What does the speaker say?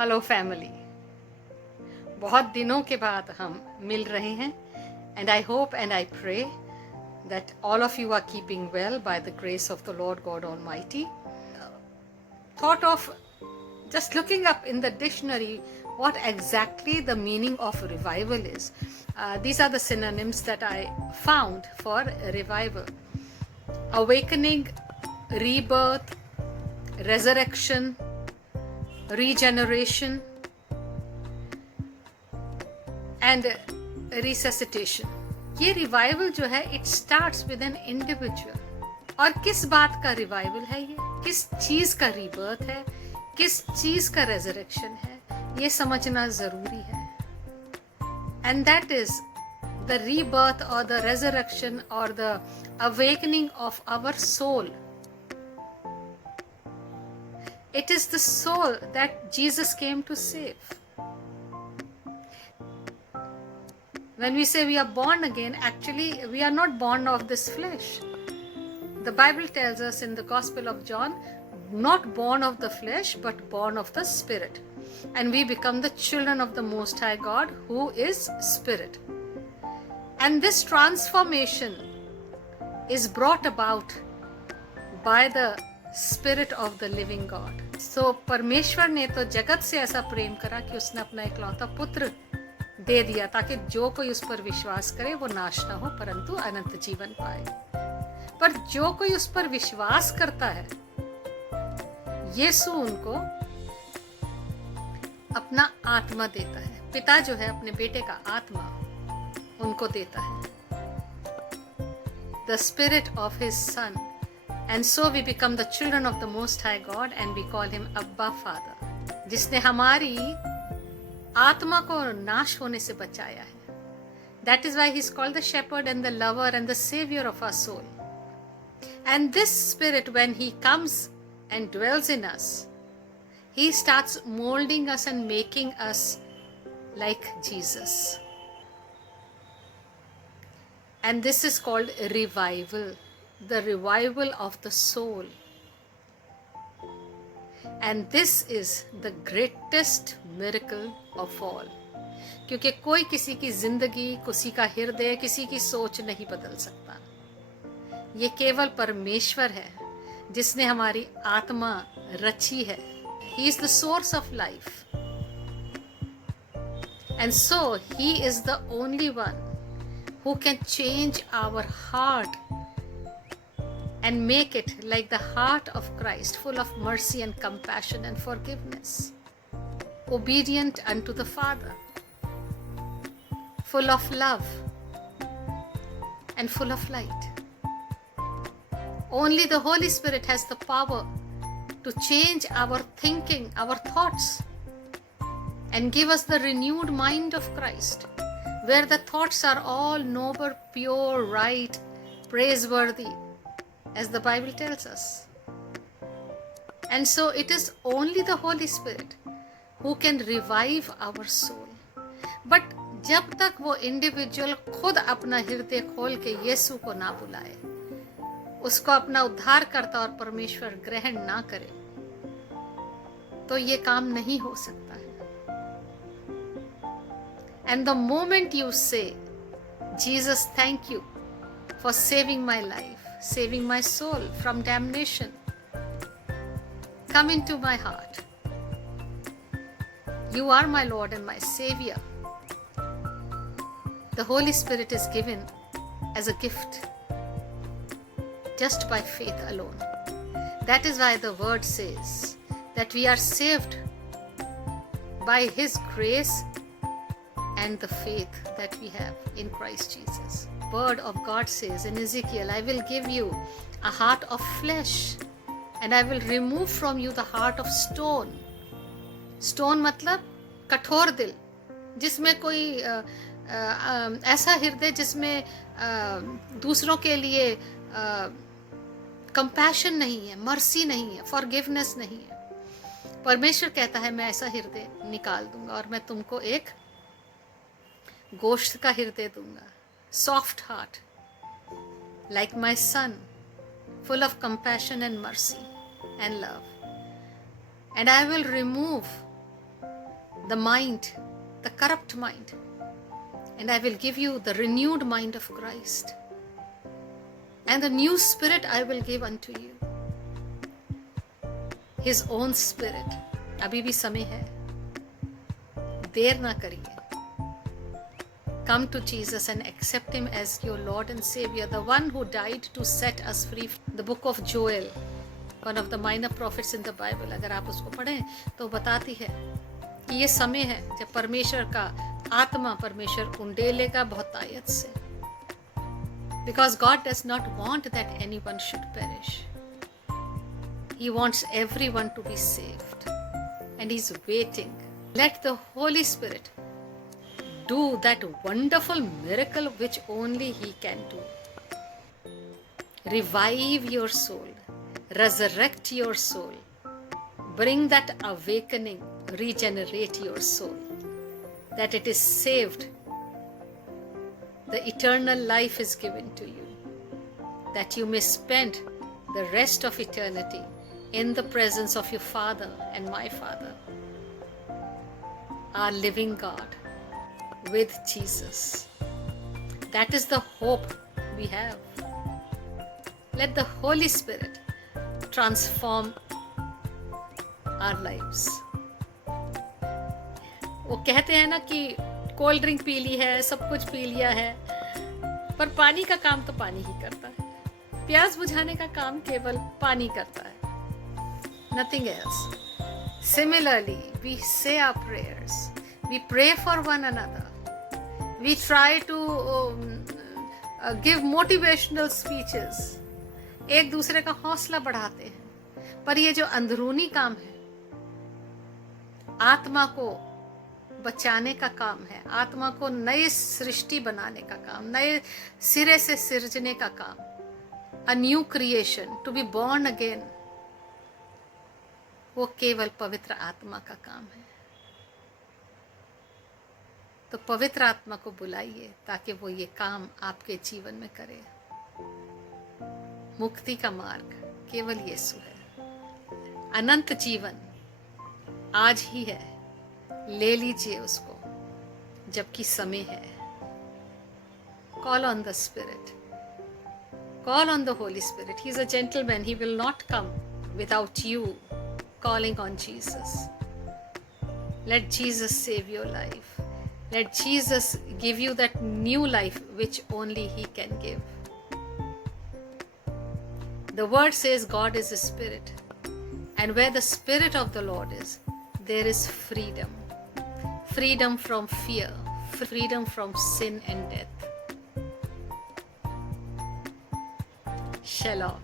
Hello family. बहुत दिनों के बाद हम मिल रहे हैं and I hope and I pray that all of you are keeping well by the grace of the Lord God Almighty. Thought of just looking up in the dictionary what exactly the meaning of revival is. These are the synonyms that I found for revival: awakening, rebirth, resurrection, regeneration, and resuscitation. ये revival जो है it starts with an individual. और किस बात का revival है ये, किस चीज का रीबर्थ है, किस चीज का रेजरेक्शन है, ये समझना जरूरी है। And that is the rebirth और द रेजरेक्शन और the awakening of our soul. It is the soul that Jesus came to save. When we say we are born again, actually we are not born of this flesh. The Bible tells us in the Gospel of John, not born of the flesh but born of the Spirit. And we become the children of the Most High God, who is Spirit. And this transformation is brought about by the Spirit of the living God. So परमेश्वर ने तो जगत से ऐसा प्रेम करा कि उसने अपना इकलौता पुत्र दे दिया ताकि जो कोई उस पर विश्वास करे वो नाश ना हो परंतु अनंत जीवन पाए। पर जो कोई उस पर विश्वास करता है, यीशु उनको अपना आत्मा देता है। पिता जो है अपने बेटे का आत्मा उनको देता है, the spirit of his son. And so we become the children of the Most High God and we call him Abba Father. जिसने हमारी आत्मा को नाश होने से बचाया है. That is why he is called the shepherd and the lover and the savior of our soul. And this spirit, when he comes and dwells in us, he starts molding us and making us like Jesus. And this is called revival, the revival of the soul. And this is the greatest miracle of all. क्योंकि कोई किसी की जिंदगी, किसी का हृदय, किसी की सोच नहीं बदल सकता। ये केवल परमेश्वर है जिसने हमारी आत्मा रची है। He is the source of life. And so he is the only one who can change our heart and make it like the heart of Christ, full of mercy and compassion and forgiveness, obedient unto the Father, full of love and full of light. Only the Holy Spirit has the power to change our thinking, our thoughts, and give us the renewed mind of Christ, where the thoughts are all noble, pure, right, praiseworthy, as the Bible tells us. And so it is only the Holy Spirit who can revive our soul. But जब तक वो individual खुद अपना हृदय खोल के यीशु को ना बुलाए, उसको अपना उद्धारकर्ता और परमेश्वर ग्रहण ना करे, तो ये काम नहीं हो सकता है. And the moment you say, Jesus, thank you for saving my life, saving my soul from damnation, come into my heart. You are my Lord and my Savior. The Holy Spirit is given as a gift just by faith alone. That is why the word says that we are saved by His grace and the faith that we have in Christ Jesus. Word of God says in Ezekiel, I will give you a heart of flesh and I will remove from you the heart of stone. Stone मतलब कठोर दिल, जिसमें कोई ऐसा हृदय जिसमें दूसरों के लिए कंपैशन नहीं है, मर्सी नहीं है, फॉरगिवनेस नहीं है. परमेश्वर कहता है मैं ऐसा हृदय निकाल दूंगा और मैं तुमको एक गोश्त का हृदय दूंगा. Soft heart, like my son, full of compassion and mercy and love. And I will remove the mind, the corrupt mind, and I will give you the renewed mind of Christ, and the new spirit I will give unto you, His own spirit. अभी भी समय है, देर ना करिए. Come to Jesus and accept Him as your Lord and Savior, the one who died to set us free. The book of Joel, one of the minor prophets in the Bible, अगर आप उसको पढ़ें तो बताती है कि ये समय है जब परमेश्वर का आत्मा परमेश्वर उंडेलेगा बहुतायत से. Because God does not want that anyone should perish. He wants everyone to be saved, and He's waiting. Let the Holy Spirit do that wonderful miracle which only He can do. Revive your soul, resurrect your soul, bring that awakening, regenerate your soul, that it is saved, the eternal life is given to you, that you may spend the rest of eternity in the presence of your Father and my Father, our living God, with Jesus. That is the hope we have. Let the Holy Spirit transform our lives. वो कहते हैं ना कि cold drink P ली है, सब कुछ P लिया है, पर पानी का काम तो पानी ही करता है. प्यास बुझाने का काम केवल पानी करता है. Nothing else. Similarly, we say our prayers. We pray for one another. We try to give motivational speeches. एक दूसरे का हौसला बढ़ाते हैं. पर ये जो अंदरूनी काम है, आत्मा को बचाने का काम है, आत्मा को नई सृष्टि बनाने का काम, नए सिरे से सिरजने का काम, a new creation, to be born again, वो केवल पवित्र आत्मा का काम है. तो पवित्र आत्मा को बुलाइए ताकि वो ये काम आपके जीवन में करे. मुक्ति का मार्ग केवल यीशु है. अनंत जीवन आज ही है. ले लीजिए उसको जबकि समय है. Call on the Spirit. Call on the Holy Spirit. He is a gentleman. He will not come without you calling on Jesus. Let Jesus save your life. Let Jesus give you that new life which only He can give. The word says God is a spirit, and where the Spirit of the Lord is, there is freedom. Freedom from fear, freedom from sin and death. Shalom.